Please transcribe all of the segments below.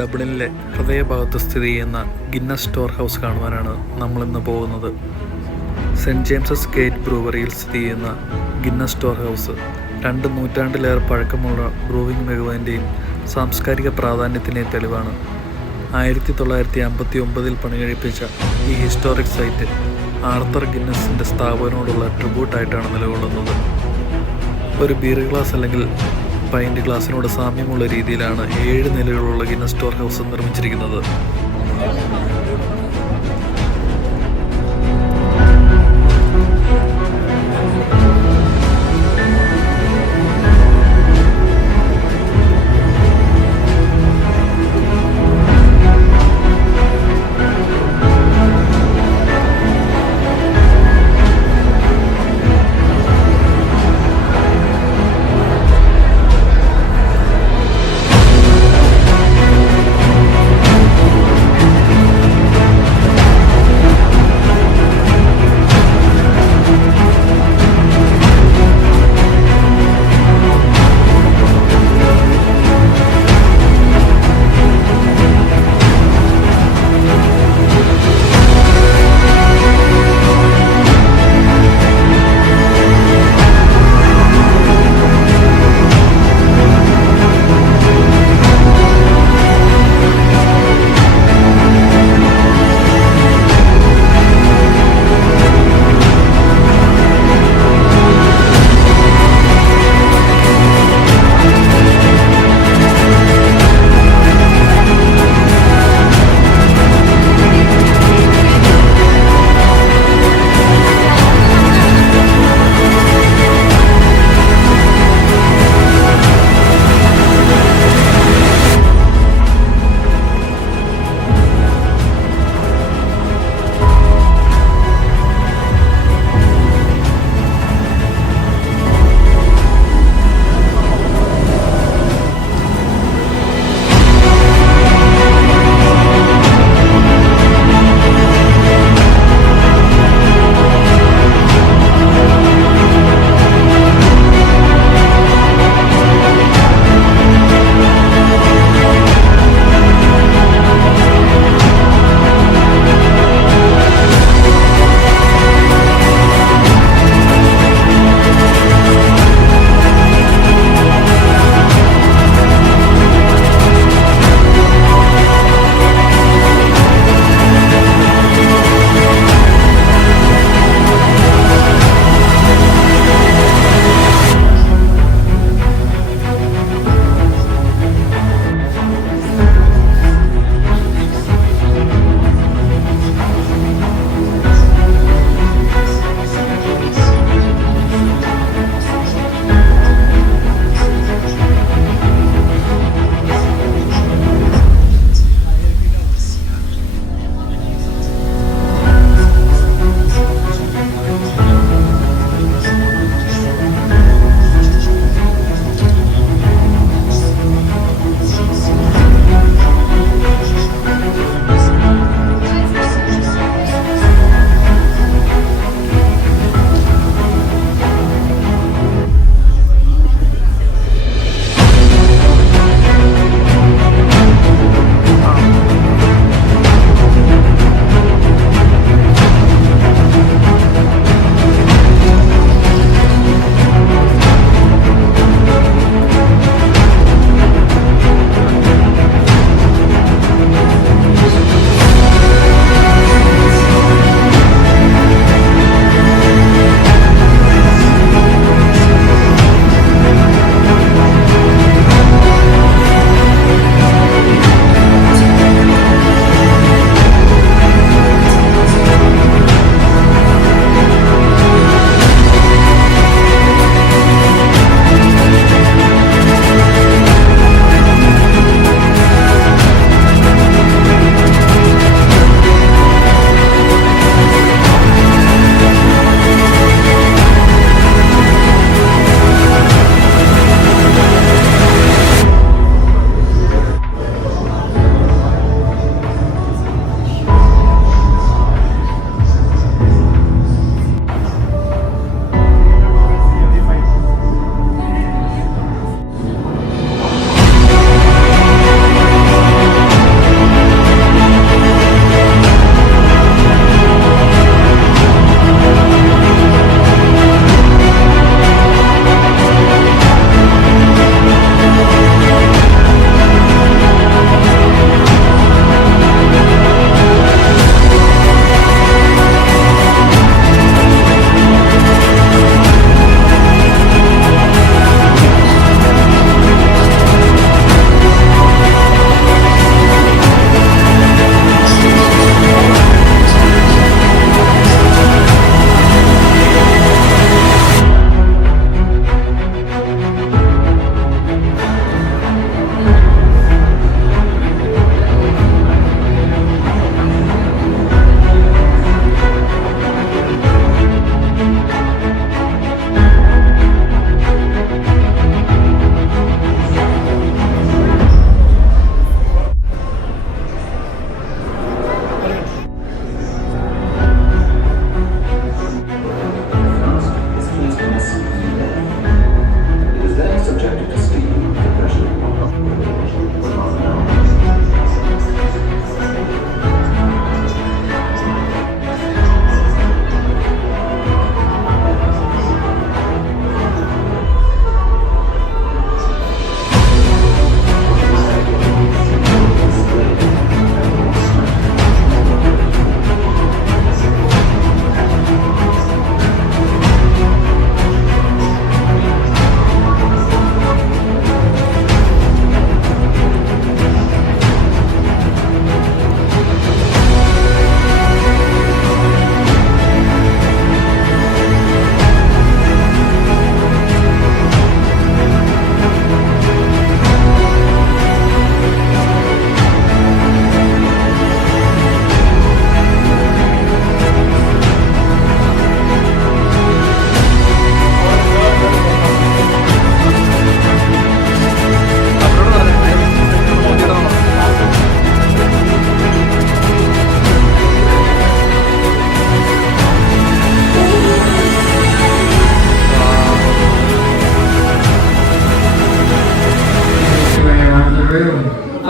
ഡബ്ലിനിലെ ഹൃദയഭാഗത്ത് സ്ഥിതി ചെയ്യുന്ന ഗിന്നസ് സ്റ്റോർ ഹൗസ് കാണുവാനാണ് നമ്മളിന്ന് പോകുന്നത്. സെൻറ്റ് ജെയിംസസ് ഗേറ്റ് ബ്രൂവറിയിൽ സ്ഥിതി ചെയ്യുന്ന ഗിന്നസ് സ്റ്റോർ ഹൗസ് 2 നൂറ്റാണ്ടിലേറെ പഴക്കമുള്ള ബ്രൂവിംഗ് മികവിൻ്റെയും സാംസ്കാരിക പ്രാധാന്യത്തിൻ്റെയും തെളിവാണ്. 1959 പണികഴിപ്പിച്ച ഈ ഹിസ്റ്റോറിക് സൈറ്റ് ആർത്തർ ഗിന്നസിൻ്റെ സ്ഥാപനത്തോടുള്ള ട്രിബ്യൂട്ടായിട്ടാണ് നിലകൊള്ളുന്നത്. ഒരു ബീർ ഗ്ലാസ് അല്ലെങ്കിൽ പൈൻറ്റ് ഗ്ലാസിനോട് സാമ്യമുള്ള രീതിയിലാണ് 7 നിലകളുള്ള ഗിന്നസ് സ്റ്റോർ ഹൗസ് നിർമ്മിച്ചിരിക്കുന്നത്.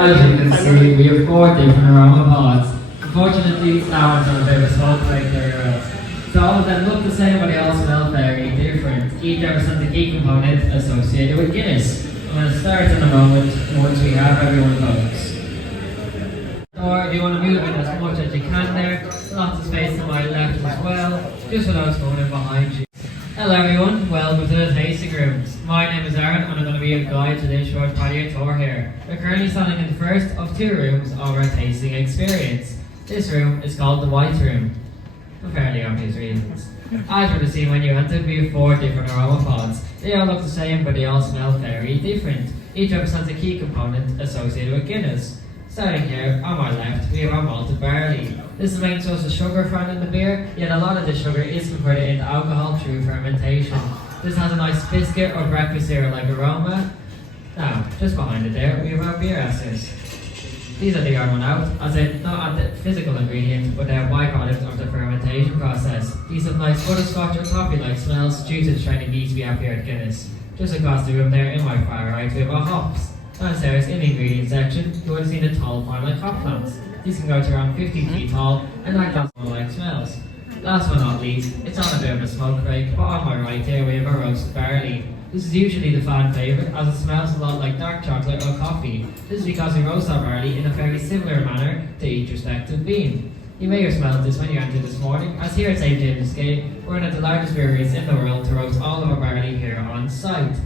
As you can see, we have 4 different aroma pods. Unfortunately, that one's on a bit of a smoke break there. So all of them look the same, but they all smell very different. Each represents a key component associated with Guinness. I'm going to start in a moment once we have everyone's votes. Or if you want to move in as much as you can there, lots of space to my left as well, just without going in behind you. Hello everyone, welcome to the tasting rooms. My name is Aaron and I'm going to be your guide to this short patio tour here. We're currently standing in the first of 2 rooms of our tasting experience. This room is called the White Room, for fairly obvious reasons. As you'll see when you enter, we have 4 different aroma pods. They all look the same, but they all smell very different. Each represents a key component associated with Guinness. Starting here, on my left, we have our malted barley. This is the main source of sugar found in the beer, yet a lot of the sugar is converted into alcohol through fermentation. This has a nice biscuit or breakfast cereal-like aroma. Now, just behind it there, we have our beer esters. These are the odd one out, as in not at the physical ingredient, but they're a byproduct of the fermentation process. These have nice butterscotch or coffee-like smells due to the training needs we have here at Guinness. Just across the room there, in my far right, we have our hops. Downstairs, in the ingredient section, you would have seen the tall pine-like hop plants. These can go to around 15 feet tall, and that got like smells. Last but not least, it's on a bit of a smoke break, but on my right here we have our roasted barley. This is usually the fan favourite, as it smells a lot like dark chocolate or coffee. This is because we roast our barley in a very similar manner to each respective bean. You may have smelled this when you entered this morning, as here at St James Gate, we're one of the largest breweries in the world to roast all of our barley here on site.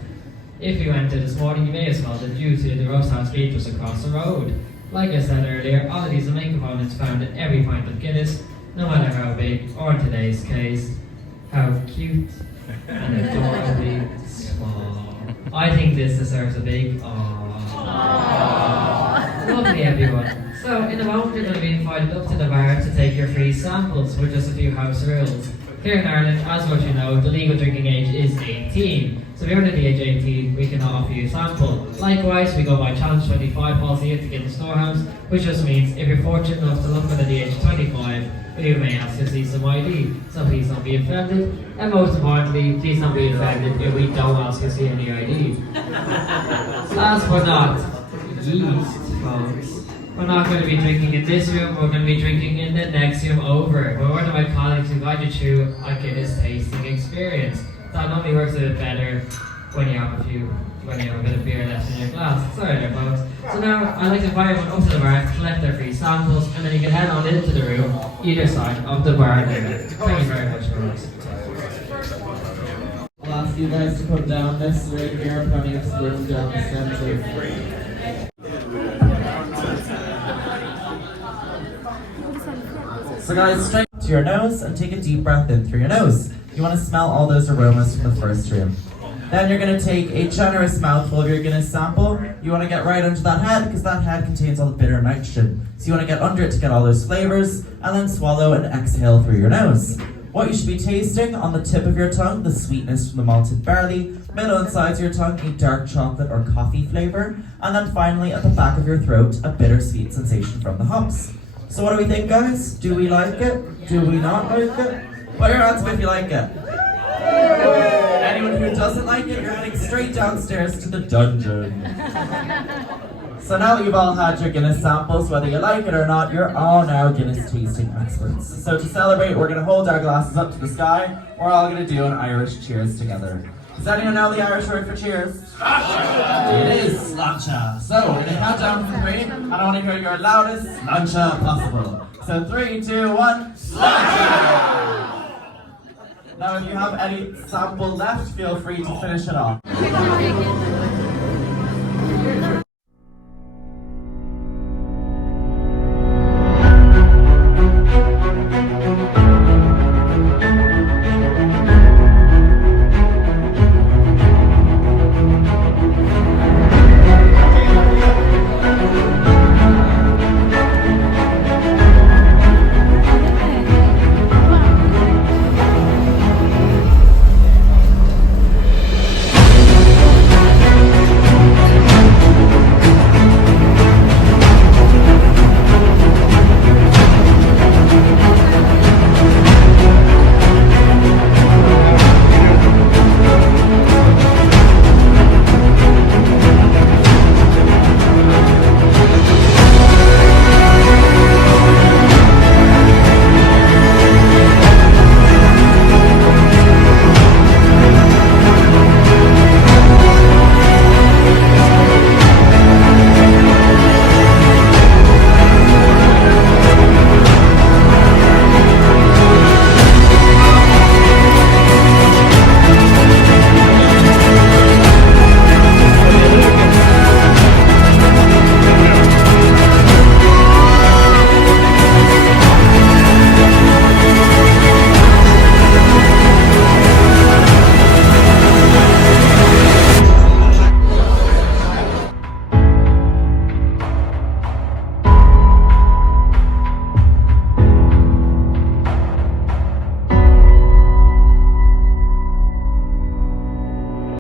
If you entered this morning, you may have smelled it due to the roast house being just across the road. Like I said earlier, all of these are main components found in every pint of Guinness, no matter how big, or in today's case, how cute and adorably small. I think this deserves a big aww. Lovely everyone. So in a moment you're going to be invited up to the bar to take your free samples with just a few house rules. Here in Ireland, as what you know, the legal drinking age is 18. So if you're under the age of 18, we cannot offer you a sample. Likewise, we go by Challenge 25 policy at the Guinness Storehouse, which just means if you're fortunate enough to look under the age of 25, we may ask to see some ID. So please don't be offended. And most importantly, please don't be offended if we don't ask to see any ID. Last but not least, folks, we're not going to be drinking in this room, we're going to be drinking in the next room over, where one of my colleagues will guide you through a Guinness tasting experience. That only works a bit better when you have a bit of beer left in your glass. Sorry there folks. So now I'd like to invite everyone up to the bar to collect their free samples, and then you can head on into the room either side of the bar there. Thank you very much for listening. I'll ask you guys to put down this right here, plenty of room down the center. So guys, straight to your nose and take a deep breath in through your nose. You want to smell all those aromas from the first room. Then you're going to take a generous mouthful of your Guinness sample. You want to get right under that head because that head contains all the bitter nitrogen. So you want to get under it to get all those flavors and then swallow and exhale through your nose. What you should be tasting on the tip of your tongue, the sweetness from the malted barley, middle and sides of your tongue, a dark chocolate or coffee flavor, and then finally at the back of your throat, a bittersweet sensation from the hops. So what do we think, guys? Do we like it? Do we not like it? Put your hands up if you like it. Anyone who doesn't like it, you're heading straight downstairs to the dungeon. So now that you've all had your Guinness samples, whether you like it or not, you're all now Guinness tasting experts. So to celebrate, we're going to hold our glasses up to the sky. We're all going to do an Irish cheers together. Does anyone know the Irish word for cheers? Sláinte! It is sláinte. So we're going to count down from 3, and I want to hear your loudest sláinte possible. So 3, 2, 1, sláinte! Now if you have any sample left, feel free to finish it off.